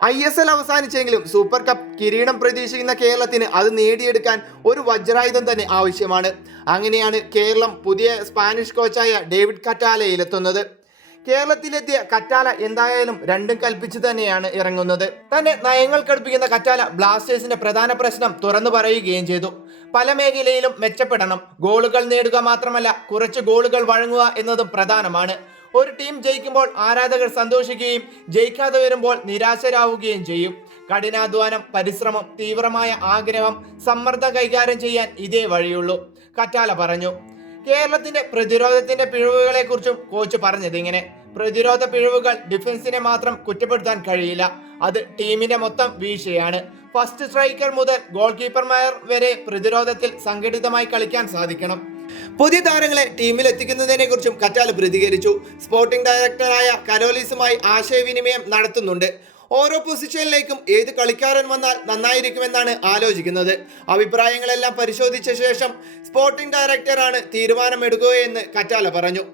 ISL അവസാനിച്ചെങ്കിലും super cup കിരീടം പ്രതീക്ഷിക്കുന്ന കേരളത്തിന് അത് നേടിയെടുക്കാൻ ഒരു വജ്രായുധം തന്നെ ആവശ്യമാണ്. അങ്ങനെയാണ് കേരളം പുതിയ സ്പാനിഷ് കോച്ചായ ഡേവിഡ് കറ്റാലയിലെത്തുന്നത്. കേരളത്തിലെത്തിയ കറ്റാല എന്തായാലും രണ്ടും കൽപ്പിച്ച് തന്നെയാണ് ഇറങ്ങുന്നത്. തന്നെ നയങ്ങൾ കടുപ്പിക്കുന്ന കറ്റാല ബ്ലാസ്റ്റേഴ്സിന്റെ പ്രധാന പ്രശ്നം തുറന്നു പറയുകയും ചെയ്തു. പല മേഖലയിലും മെച്ചപ്പെടണം, ഗോളുകൾ നേടുക മാത്രമല്ല കുറച്ച് ഗോളുകൾ വഴങ്ങുക എന്നതും പ്രധാനമാണ്. ഒരു ടീം ജയിക്കുമ്പോൾ ആരാധകർ സന്തോഷിക്കുകയും ജയിക്കാതെ വരുമ്പോൾ നിരാശരാവുകയും ചെയ്യും. കഠിനാധ്വാനം, പരിശ്രമം, തീവ്രമായ ആഗ്രഹം, സമ്മർദ്ദം കൈകാര്യം ചെയ്യാൻ ഇതേ വഴിയുള്ളൂ, കറ്റാല പറഞ്ഞു. കേരളത്തിന്റെ പ്രതിരോധത്തിന്റെ പിഴവുകളെ കുറിച്ചും കോച്ച് പറഞ്ഞത് ഇങ്ങനെ: പ്രതിരോധ പിഴവുകൾ ഡിഫൻസിനെ മാത്രം കുറ്റപ്പെടുത്താൻ കഴിയില്ല, അത് ടീമിന്റെ മൊത്തം വീഴ്ചയാണ്. ഫസ്റ്റ് സ്ട്രൈക്കർ മുതൽ ഗോൾ കീപ്പർമാർ വരെ പ്രതിരോധത്തിൽ സംഘടിതമായി കളിക്കാൻ സാധിക്കണം. പുതിയ താരങ്ങളെ ടീമിൽ എത്തിക്കുന്നതിനെ കുറിച്ചും കറ്റാല പ്രതികരിച്ചു. സ്പോർട്ടിംഗ് ഡയറക്ടറായ കരോലീസുമായി ആശയവിനിമയം നടത്തുന്നുണ്ട്. ഓരോ പൊസിഷനിലേക്കും ഏത് കളിക്കാരൻ വന്നാൽ നന്നായിരിക്കുമെന്നാണ് ആലോചിക്കുന്നത്. അഭിപ്രായങ്ങളെല്ലാം പരിശോധിച്ച ശേഷം സ്പോർട്ടിംഗ് ഡയറക്ടറാണ് തീരുമാനമെടുക്കുകയെന്ന് കറ്റാല പറഞ്ഞു.